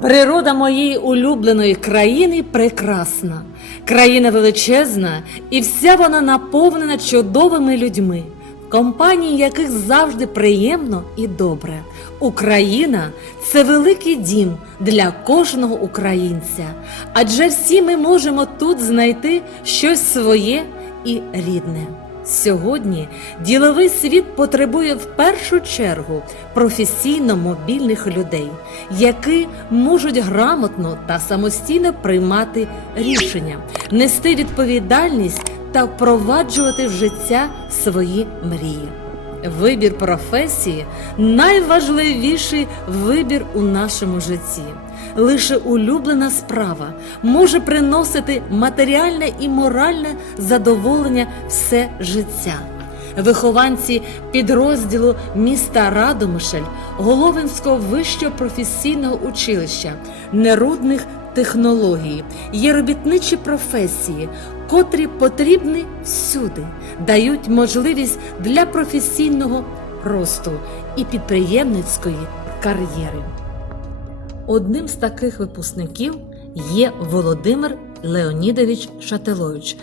Природа моєї улюбленої країни прекрасна. Країна величезна, і вся вона наповнена чудовими людьми, компанії яких завжди приємно і добре. Україна це великий дім для кожного українця, адже всі ми можемо тут знайти щось своє і рідне. Сьогодні діловий світ потребує в першу чергу професійно мобільних людей, які можуть грамотно та самостійно приймати рішення, нести відповідальність та впроваджувати в життя свої мрії. Вибір професії найважливіший вибір у нашому житті. Лише улюблена справа може приносити матеріальне і моральне задоволення все життя. Вихованці підрозділу міста Радомишль Головинського вищого професійного училища нерудних технологій є робітничі професії, котрі потрібні всюди, дають можливість для професійного росту і підприємницької кар'єри. Одним з таких випускників є Володимир Леонідович Шателович,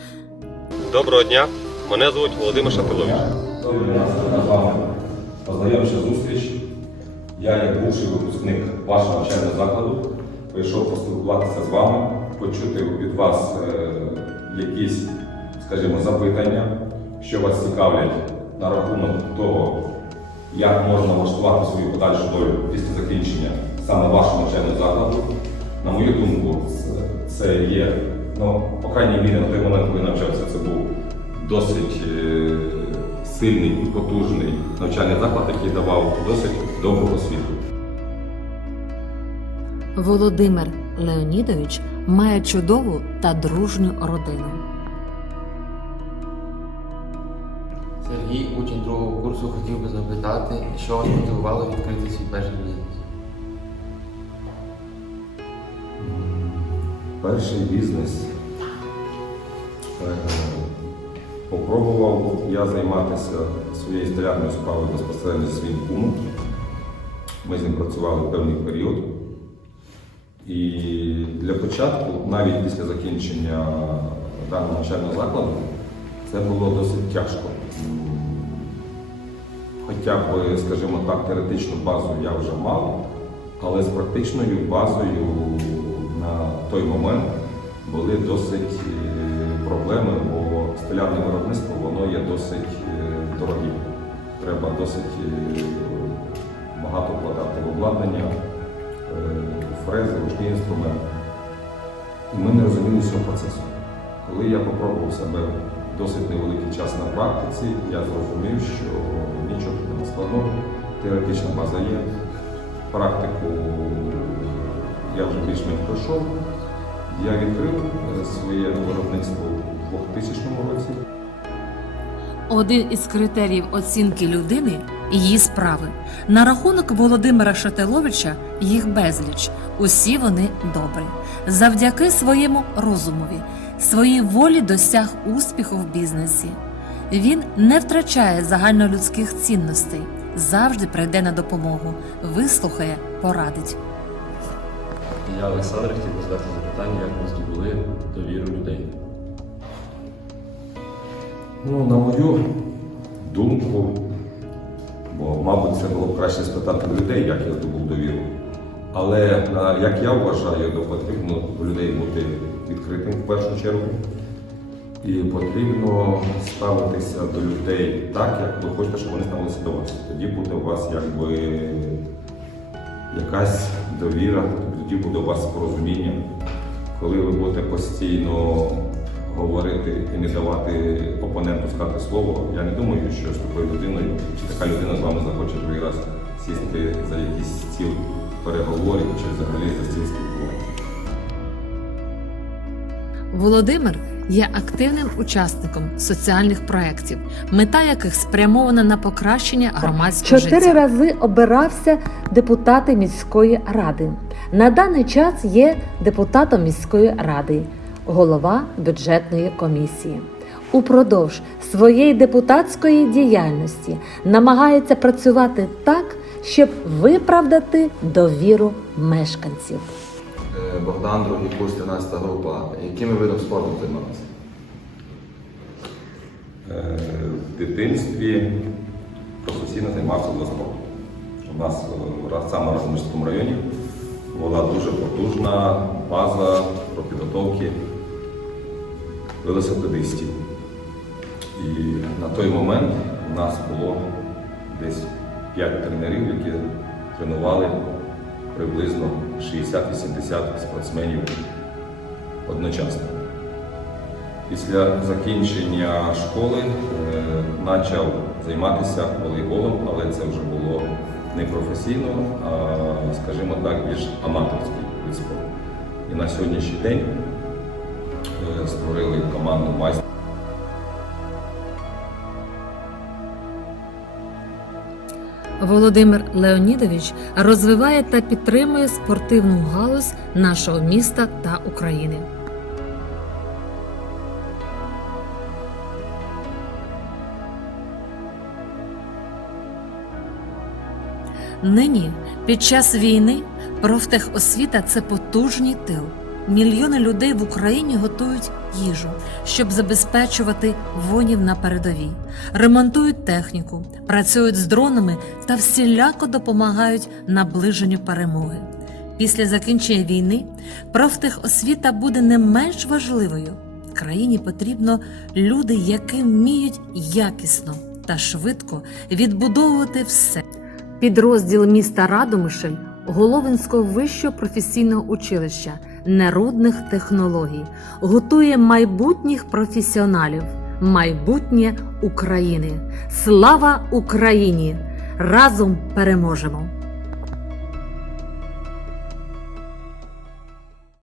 Доброго дня, мене звуть Володимир Шатилович. Сьогодні у нас з вами познайомча зустріч. Я, як бувший випускник вашого навчального закладу, прийшов поспілкуватися з вами, почути від вас е, якісь, скажімо, запитання, що вас цікавлять на рахунок того, як можна влаштувати свою подальшу долю після закінчення саме вашого навчального закладу. На мою думку, це- є, ну, по крайній мірі, на той момент, коли навчався, це був досить е, сильний і потужний навчальний заклад, який давав досить добру освіту. Володимир Леонідович має чудову та дружню родину. Сергій, учень другого курсу, хотів би запитати, що вас мотивувало відкрити свій перший бізнес? Перший бізнес. Е, Попробував я займатися своєю столярною справою безпосередньо зі своїм кумом. Ми з ним працювали певний період. І для початку, навіть після закінчення даного навчального закладу, це було досить тяжко. Хоча б, скажімо так, теоретичну базу я вже мав, але з практичною базою на той момент були досить е, проблеми, бо столярне виробництво воно є досить е, дорогим. Треба досить е, багато вкладати в обладнання, фрези, ручні інструменти. І ми не розуміли цього процесу. Коли я попробував себе досить невеликий час на практиці, я зрозумів, що нічого тут не складного, теоретична база є, практику я вже більш-менш пройшов. Я відкрив е, своє виробництво у 2000 році. Один із критеріїв оцінки людини її справи. На рахунок Володимира Шателовича їх безліч. Усі вони добрі. Завдяки своєму розумові, своїй волі досяг успіху в бізнесі. Він не втрачає загальнолюдських цінностей, завжди прийде на допомогу, вислухає, порадить. Я Олександр хотів би задати запитання, як ви здобули довіру людей. Ну, на мою думку, бо, мабуть, це було б краще спитати людей, як я здобув довіру. Але як я вважаю, то потрібно у людей бути відкритим в першу чергу. І потрібно ставитися до людей так, як ви хочете, щоб вони ставилися до вас. Тоді буде у вас якби якась довіра, тоді буде у вас порозуміння. Коли ви будете постійно говорити і не давати опоненту сказати слово, я не думаю, що з такою людиною чи така людина з вами захоче другий раз сісти за якийсь стіл переговорів чи взагалі за стіл спілкування. Володимир є активним учасником соціальних проєктів, мета яких спрямована на покращення громадського Чотири життя. рази обирався депутати міської ради. На даний час є депутатом міської ради, голова бюджетної комісії. Упродовж своєї депутатської діяльності намагається працювати так, щоб виправдати довіру мешканців. Е, Богдан, другий курс, 13 група. Якими видом спорту займалися? Е, В дитинстві професійно займався велоспортом. У нас е, в Радомирському районі була дуже потужна база про підготовки велосипедистів. І на той момент у нас було десь 5 тренерів, які тренували приблизно 60-80 спортсменів одночасно. Після закінчення школи е, почав займатися волейболом, але це вже було не професійно, а, скажімо так, більш аматорський вид. І на сьогоднішній день створили команду майстрів. Володимир Леонідович розвиває та підтримує спортивну галузь нашого міста та України. Нині, під час війни, профтехосвіта це потужний тил. Мільйони людей в Україні готують їжу, щоб забезпечувати воїнів на передовій, ремонтують техніку, працюють з дронами та всіляко допомагають наближенню перемоги. Після закінчення війни профтехосвіта буде не менш важливою. Країні потрібно люди, які вміють якісно та швидко відбудовувати все. Підрозділ міста Радомишль Головинського вищого професійного училища нерудних технологій готує майбутніх професіоналів, майбутнє України. Слава Україні! Разом переможемо!